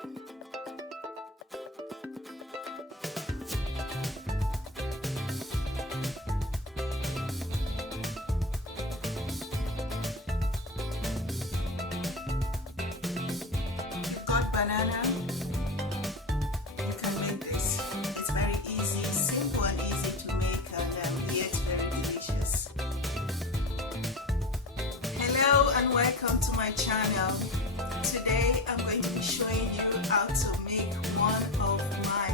Got banana, you can make this. It's very easy, simple and easy to make, and yet very delicious. Hello and welcome to my channel. Today I'm going to be showing you how to make one of my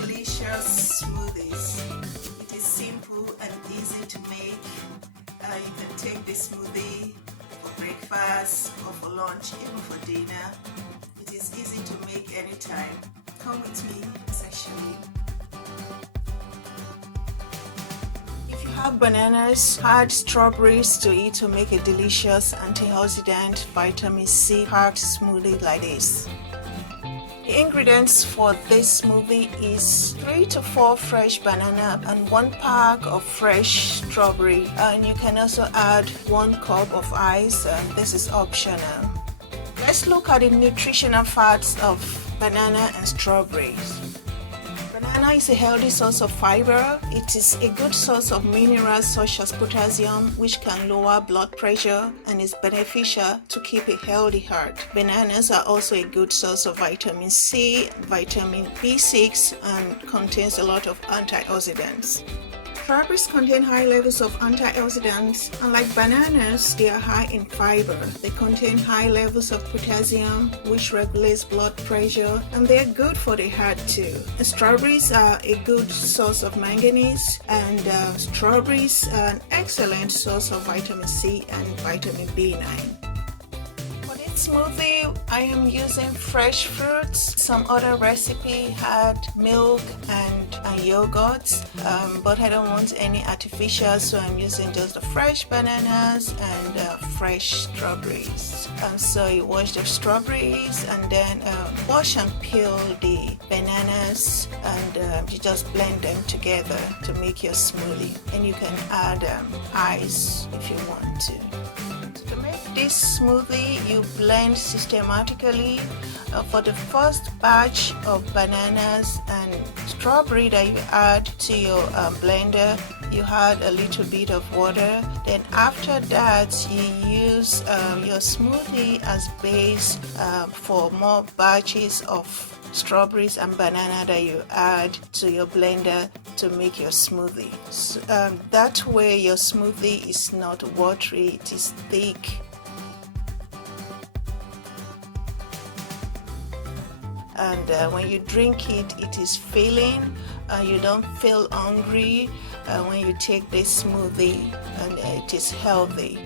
delicious smoothies. It is simple and easy to make. You can take this smoothie for breakfast or for lunch, even for dinner. It is easy to make anytime. Come with me as I show you. If you have bananas, add strawberries to it to make a delicious antioxidant vitamin C packed smoothie like this. The ingredients for this smoothie is 3 to 4 fresh banana and 1 pack of fresh strawberry, and you can also add 1 cup of ice, and this is optional. Let's look at the nutritional facts of banana and strawberries. Banana is a healthy source of fiber. It is a good source of minerals such as potassium, which can lower blood pressure and is beneficial to keep a healthy heart. Bananas are also a good source of vitamin C, vitamin B6, and contains a lot of antioxidants. Strawberries contain high levels of antioxidants. Unlike bananas, they are high in fiber. They contain high levels of potassium, which regulates blood pressure, and they are good for the heart too. And strawberries are a good source of manganese, and strawberries are an excellent source of vitamin C and vitamin B9. Smoothie, I am using fresh fruits. Some other recipe had milk and yogurt, but I don't want any artificial, so I'm using just the fresh bananas and fresh strawberries. So you wash the strawberries and then wash and peel the bananas, and you just blend them together to make your smoothie. And you can add ice if you want to. To make this smoothie, you blend systematically. For the first batch of bananas and strawberry that you add to your blender, you add a little bit of water. Then after that, you use your smoothie as base for more batches of strawberries and banana that you add to your blender to make your smoothie. So, that way your smoothie is not watery, it is thick. And when you drink it, it is filling. You don't feel hungry when you take this smoothie, and it is healthy.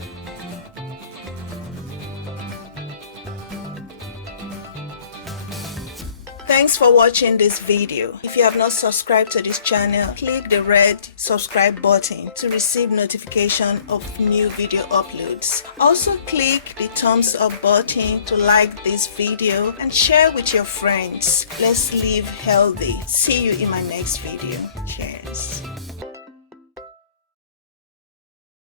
Thanks for watching this video. If you have not subscribed to this channel, click the red subscribe button to receive notification of new video uploads. Also click the thumbs up button to like this video and share with your friends. Let's live healthy. See you in my next video. Cheers.